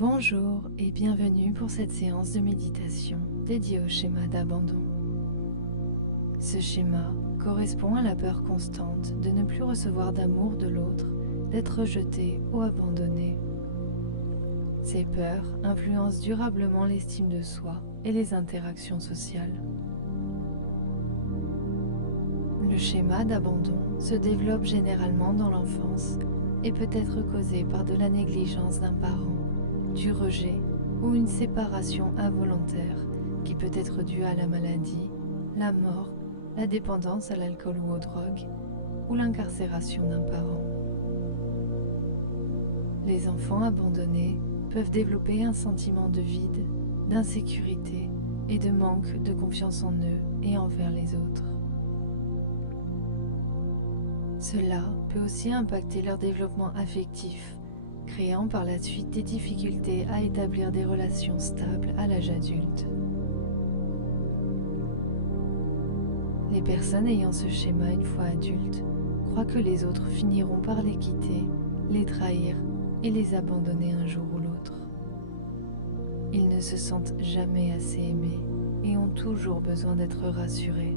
Bonjour et bienvenue pour cette séance de méditation dédiée au schéma d'abandon. Ce schéma correspond à la peur constante de ne plus recevoir d'amour de l'autre, d'être rejeté ou abandonné. Ces peurs influencent durablement l'estime de soi et les interactions sociales. Le schéma d'abandon se développe généralement dans l'enfance et peut être causé par de la négligence d'un parent, du rejet ou une séparation involontaire qui peut être due à la maladie, la mort, la dépendance à l'alcool ou aux drogues ou l'incarcération d'un parent. Les enfants abandonnés peuvent développer un sentiment de vide, d'insécurité et de manque de confiance en eux et envers les autres. Cela peut aussi impacter leur développement affectif, créant par la suite des difficultés à établir des relations stables à l'âge adulte. Les personnes ayant ce schéma une fois adultes croient que les autres finiront par les quitter, les trahir et les abandonner un jour ou l'autre. Ils ne se sentent jamais assez aimés et ont toujours besoin d'être rassurés.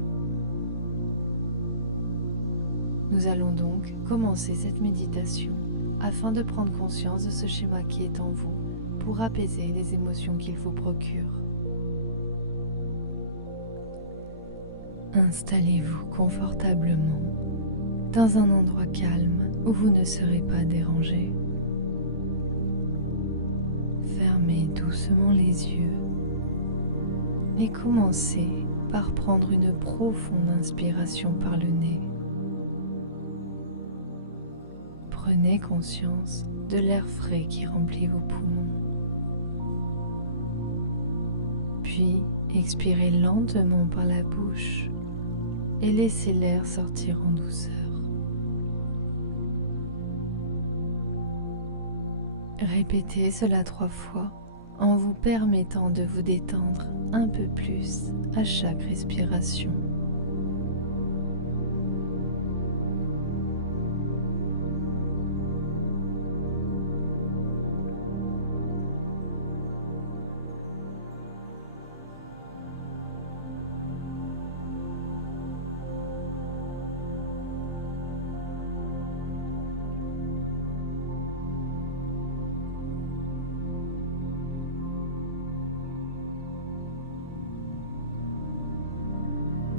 Nous allons donc commencer cette méditation afin de prendre conscience de ce schéma qui est en vous pour apaiser les émotions qu'il vous procure. Installez-vous confortablement dans un endroit calme où vous ne serez pas dérangé. Fermez doucement les yeux et commencez par prendre une profonde inspiration par le nez. Prenez conscience de l'air frais qui remplit vos poumons. Puis, expirez lentement par la bouche et laissez l'air sortir en douceur. Répétez cela 3 fois en vous permettant de vous détendre un peu plus à chaque respiration.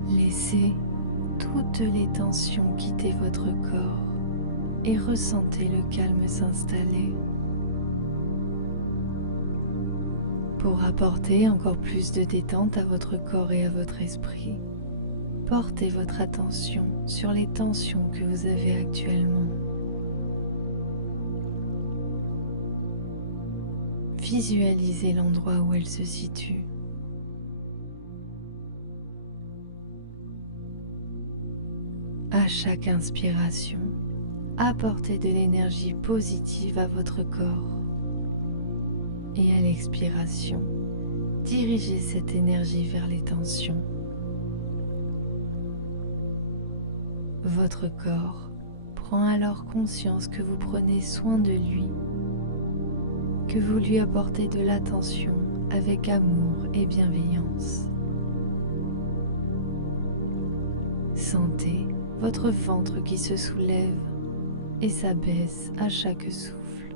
Laissez toutes les tensions quitter votre corps et ressentez le calme s'installer. Pour apporter encore plus de détente à votre corps et à votre esprit, portez votre attention sur les tensions que vous avez actuellement. Visualisez l'endroit où elles se situent. À chaque inspiration, apportez de l'énergie positive à votre corps. Et à l'expiration, dirigez cette énergie vers les tensions. Votre corps prend alors conscience que vous prenez soin de lui, que vous lui apportez de l'attention avec amour et bienveillance. Sentez votre ventre qui se soulève et s'abaisse à chaque souffle,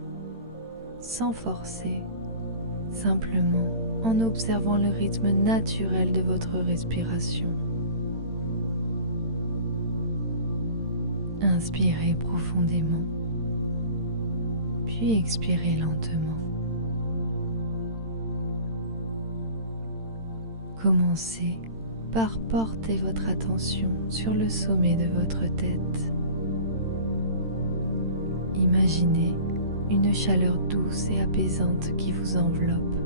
sans forcer, simplement en observant le rythme naturel de votre respiration. Inspirez profondément, puis expirez lentement. Commencez par porter votre attention sur le sommet de votre tête. Imaginez une chaleur douce et apaisante qui vous enveloppe.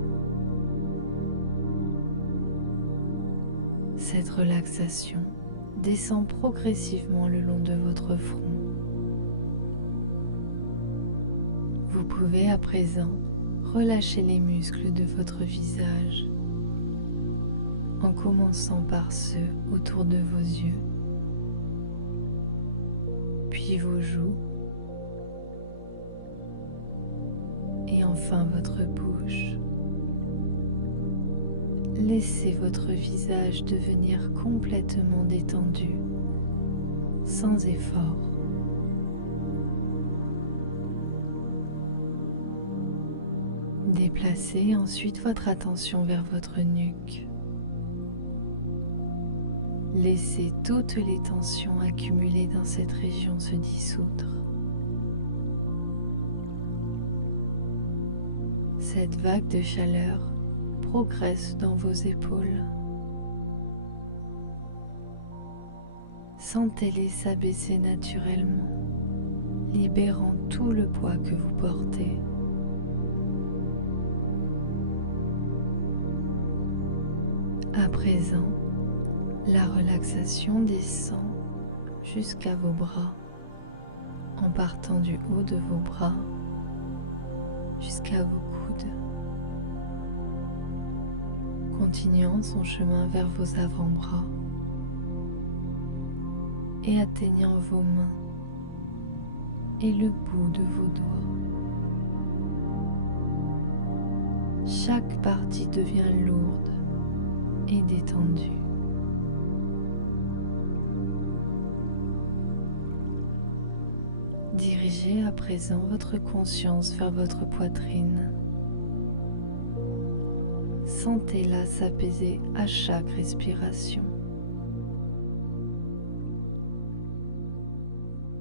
Cette relaxation descend progressivement le long de votre front. Vous pouvez à présent relâcher les muscles de votre visage, en commençant par ceux autour de vos yeux, puis vos joues, et enfin votre bouche. Laissez votre visage devenir complètement détendu, sans effort. Déplacez ensuite votre attention vers votre nuque. Laissez toutes les tensions accumulées dans cette région se dissoudre. Cette vague de chaleur progresse dans vos épaules. Sentez-les s'abaisser naturellement, libérant tout le poids que vous portez. À présent, la relaxation descend jusqu'à vos bras, en partant du haut de vos bras jusqu'à vos coudes, continuant son chemin vers vos avant-bras et atteignant vos mains et le bout de vos doigts. Chaque partie devient lourde et détendue. Dirigez à présent votre conscience vers votre poitrine. Sentez-la s'apaiser à chaque respiration.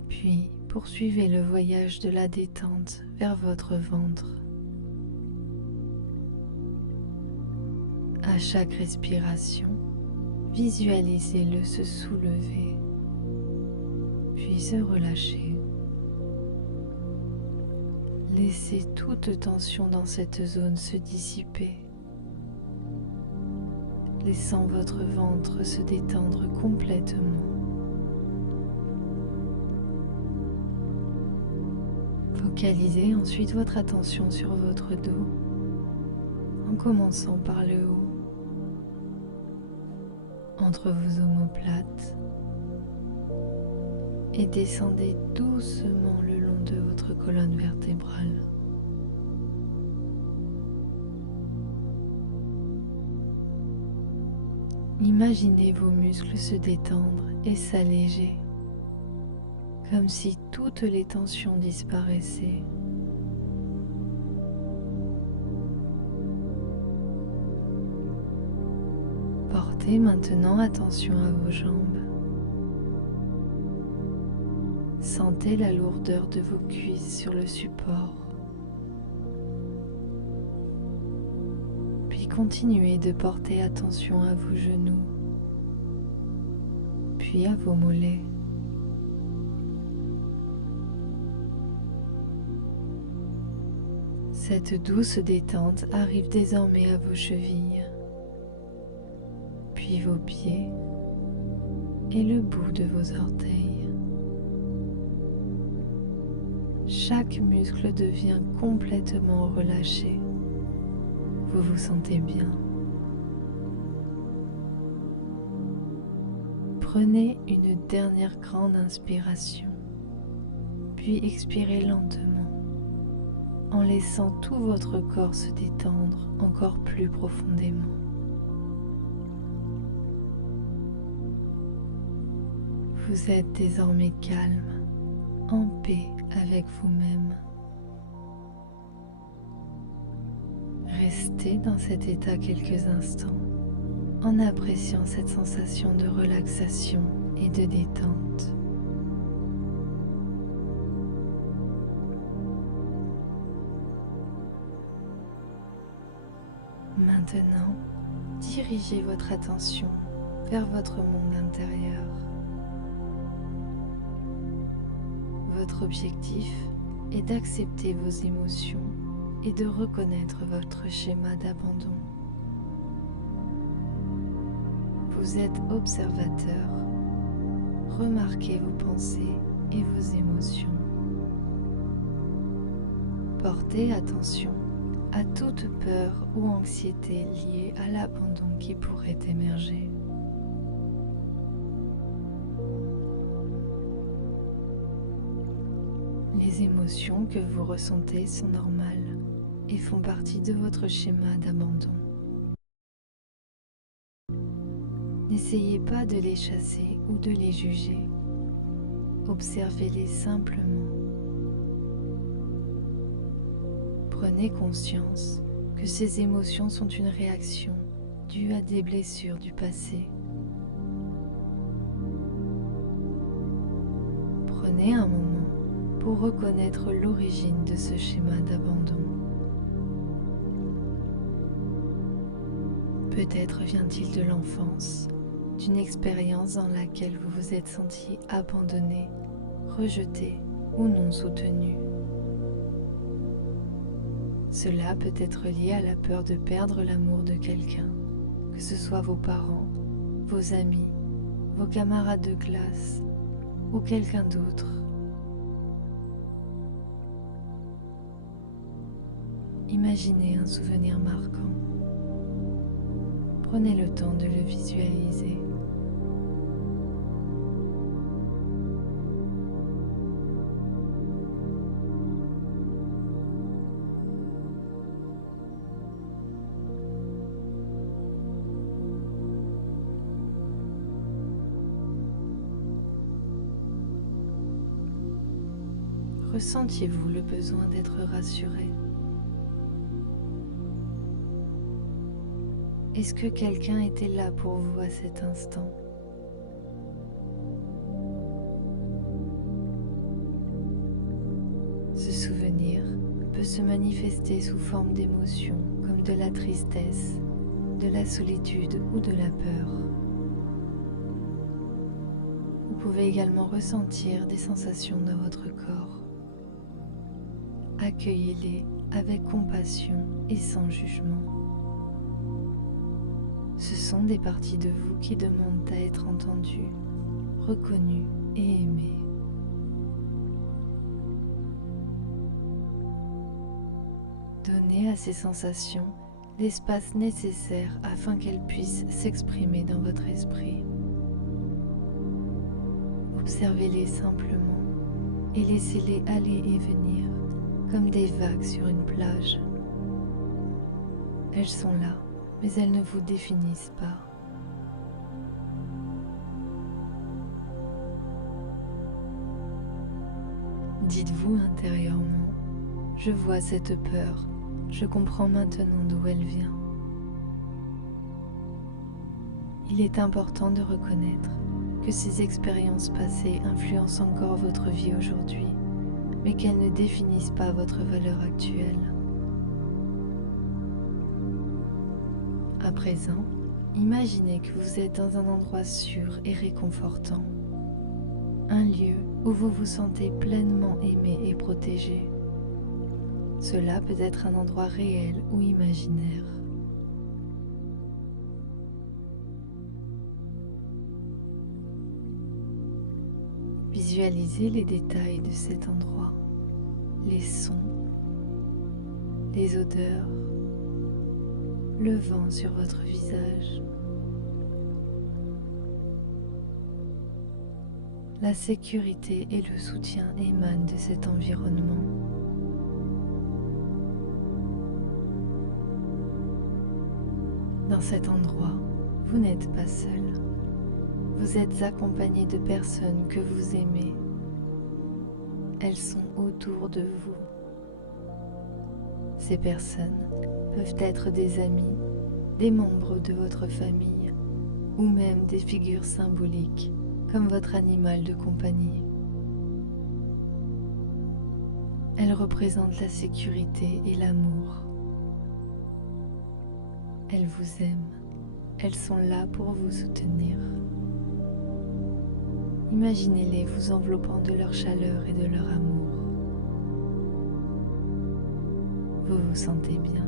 Puis, poursuivez le voyage de la détente vers votre ventre. À chaque respiration, visualisez-le se soulever, puis se relâcher. Laissez toute tension dans cette zone se dissiper, laissant votre ventre se détendre complètement. Focalisez ensuite votre attention sur votre dos, en commençant par le haut, entre vos omoplates, et descendez doucement le long de votre colonne vertébrale. Imaginez vos muscles se détendre et s'alléger, comme si toutes les tensions disparaissaient. Portez maintenant attention à vos jambes. Sentez la lourdeur de vos cuisses sur le support. Puis continuez de porter attention à vos genoux, puis à vos mollets. Cette douce détente arrive désormais à vos chevilles, puis vos pieds et le bout de vos orteils. Chaque muscle devient complètement relâché. Vous vous sentez bien. Prenez une dernière grande inspiration, puis expirez lentement, en laissant tout votre corps se détendre encore plus profondément. Vous êtes désormais calme, en paix avec vous-même. Restez dans cet état quelques instants en appréciant cette sensation de relaxation et de détente. Maintenant, dirigez votre attention vers votre monde intérieur. Votre objectif est d'accepter vos émotions et de reconnaître votre schéma d'abandon. Vous êtes observateur, remarquez vos pensées et vos émotions. Portez attention à toute peur ou anxiété liée à l'abandon qui pourrait émerger. Les émotions que vous ressentez sont normales et font partie de votre schéma d'abandon. N'essayez pas de les chasser ou de les juger. Observez-les simplement. Prenez conscience que ces émotions sont une réaction due à des blessures du passé. Prenez un moment pour reconnaître l'origine de ce schéma d'abandon. Peut-être vient-il de l'enfance, d'une expérience dans laquelle vous vous êtes senti abandonné, rejeté ou non soutenu. Cela peut être lié à la peur de perdre l'amour de quelqu'un, que ce soit vos parents, vos amis, vos camarades de classe ou quelqu'un d'autre. Imaginez un souvenir marquant. Prenez le temps de le visualiser. Ressentiez-vous le besoin d'être rassuré? Est-ce que quelqu'un était là pour vous à cet instant? Ce souvenir peut se manifester sous forme d'émotions comme de la tristesse, de la solitude ou de la peur. Vous pouvez également ressentir des sensations dans votre corps. Accueillez-les avec compassion et sans jugement. Ce sont des parties de vous qui demandent à être entendues, reconnues et aimées. Donnez à ces sensations l'espace nécessaire afin qu'elles puissent s'exprimer dans votre esprit. Observez-les simplement et laissez-les aller et venir comme des vagues sur une plage. Elles sont là, mais elles ne vous définissent pas. Dites-vous intérieurement, je vois cette peur, je comprends maintenant d'où elle vient. Il est important de reconnaître que ces expériences passées influencent encore votre vie aujourd'hui, mais qu'elles ne définissent pas votre valeur actuelle. À présent, imaginez que vous êtes dans un endroit sûr et réconfortant, un lieu où vous vous sentez pleinement aimé et protégé. Cela peut être un endroit réel ou imaginaire. Visualisez les détails de cet endroit, les sons, les odeurs, le vent sur votre visage. La sécurité et le soutien émanent de cet environnement. Dans cet endroit, vous n'êtes pas seul. Vous êtes accompagné de personnes que vous aimez. Elles sont autour de vous. Ces personnes peuvent être des amis, des membres de votre famille ou même des figures symboliques comme votre animal de compagnie. Elles représentent la sécurité et l'amour. Elles vous aiment. Elles sont là pour vous soutenir. Imaginez-les vous enveloppant de leur chaleur et de leur amour. Vous vous sentez bien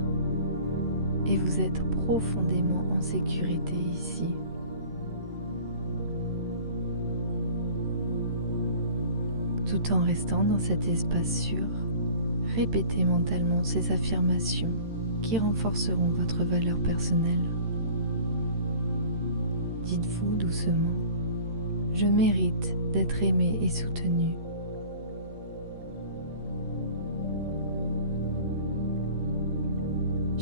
et vous êtes profondément en sécurité ici. Tout en restant dans cet espace sûr, répétez mentalement ces affirmations qui renforceront votre valeur personnelle. Dites-vous doucement: je mérite d'être aimé et soutenu.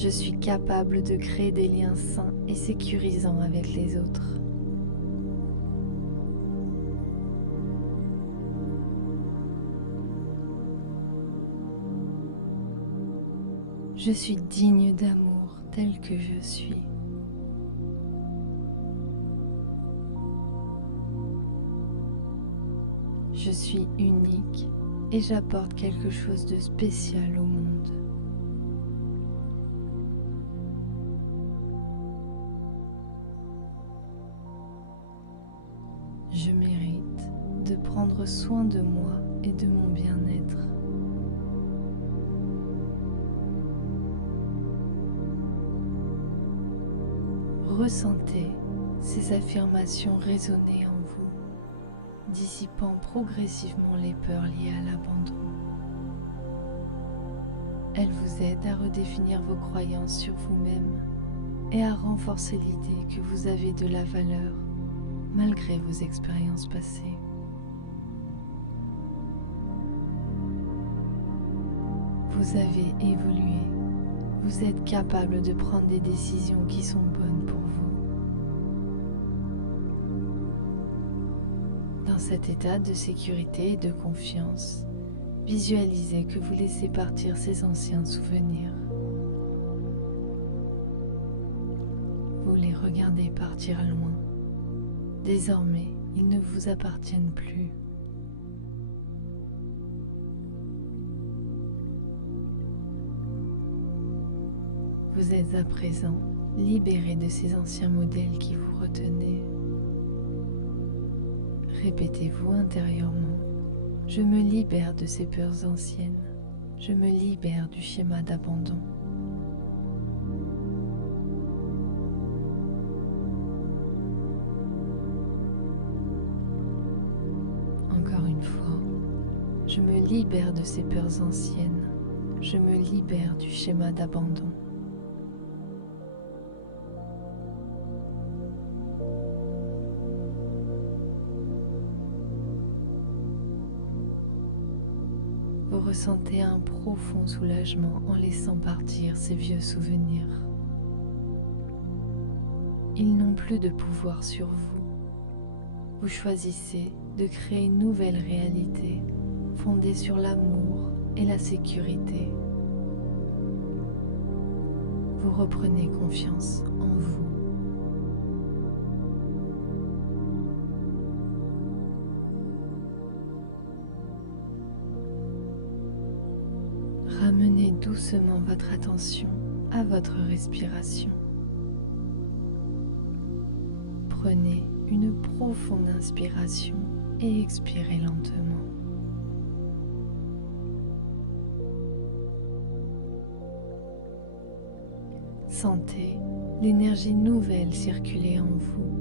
Je suis capable de créer des liens sains et sécurisants avec les autres. Je suis digne d'amour tel que je suis. Je suis unique et j'apporte quelque chose de spécial au monde. Je mérite de prendre soin de moi et de mon bien-être. Ressentez ces affirmations résonner en vous, dissipant progressivement les peurs liées à l'abandon. Elles vous aident à redéfinir vos croyances sur vous-même et à renforcer l'idée que vous avez de la valeur malgré vos expériences passées. Vous avez évolué, vous êtes capable de prendre des décisions qui sont bonnes pour vous. Dans cet état de sécurité et de confiance, visualisez que vous laissez partir ces anciens souvenirs. Vous les regardez partir loin. Désormais, ils ne vous appartiennent plus. Vous êtes à présent libéré de ces anciens modèles qui vous retenaient. Répétez-vous intérieurement: je me libère de ces peurs anciennes, je me libère du schéma d'abandon. Encore une fois, je me libère de ces peurs anciennes, je me libère du schéma d'abandon. Vous ressentez un profond soulagement en laissant partir ces vieux souvenirs. Ils n'ont plus de pouvoir sur vous. Vous choisissez de créer une nouvelle réalité fondée sur l'amour et la sécurité. Vous reprenez confiance en vous. Ramenez doucement votre attention à votre respiration. Prenez une profonde inspiration et expirez lentement. Sentez l'énergie nouvelle circuler en vous.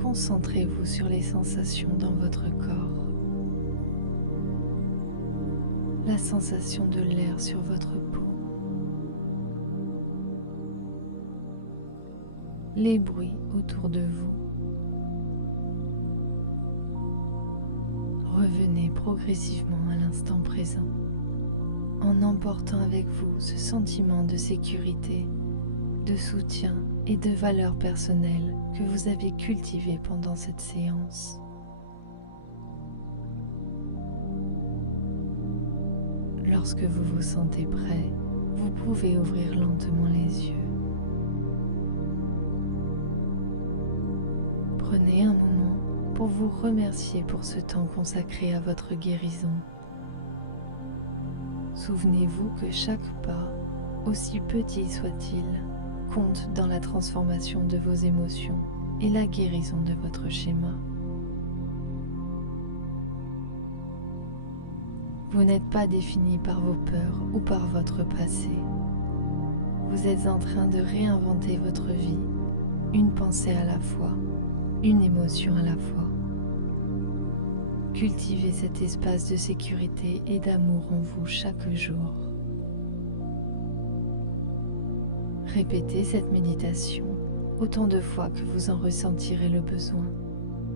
Concentrez-vous sur les sensations dans votre corps. La sensation de l'air sur votre peau, les bruits autour de vous. Revenez progressivement à l'instant présent, en emportant avec vous ce sentiment de sécurité, de soutien et de valeur personnelle que vous avez cultivé pendant cette séance. Lorsque vous vous sentez prêt, vous pouvez ouvrir lentement les yeux. Prenez un moment pour vous remercier pour ce temps consacré à votre guérison. Souvenez-vous que chaque pas, aussi petit soit-il, compte dans la transformation de vos émotions et la guérison de votre schéma. Vous n'êtes pas défini par vos peurs ou par votre passé. Vous êtes en train de réinventer votre vie, une pensée à la fois, une émotion à la fois. Cultivez cet espace de sécurité et d'amour en vous chaque jour. Répétez cette méditation autant de fois que vous en ressentirez le besoin.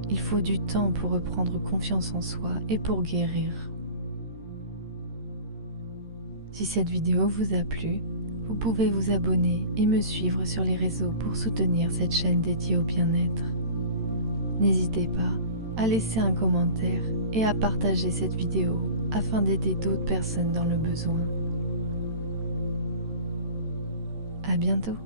Il faut du temps pour reprendre confiance en soi et pour guérir. Si cette vidéo vous a plu, vous pouvez vous abonner et me suivre sur les réseaux pour soutenir cette chaîne dédiée au bien-être. N'hésitez pas à laisser un commentaire et à partager cette vidéo afin d'aider d'autres personnes dans le besoin. À bientôt.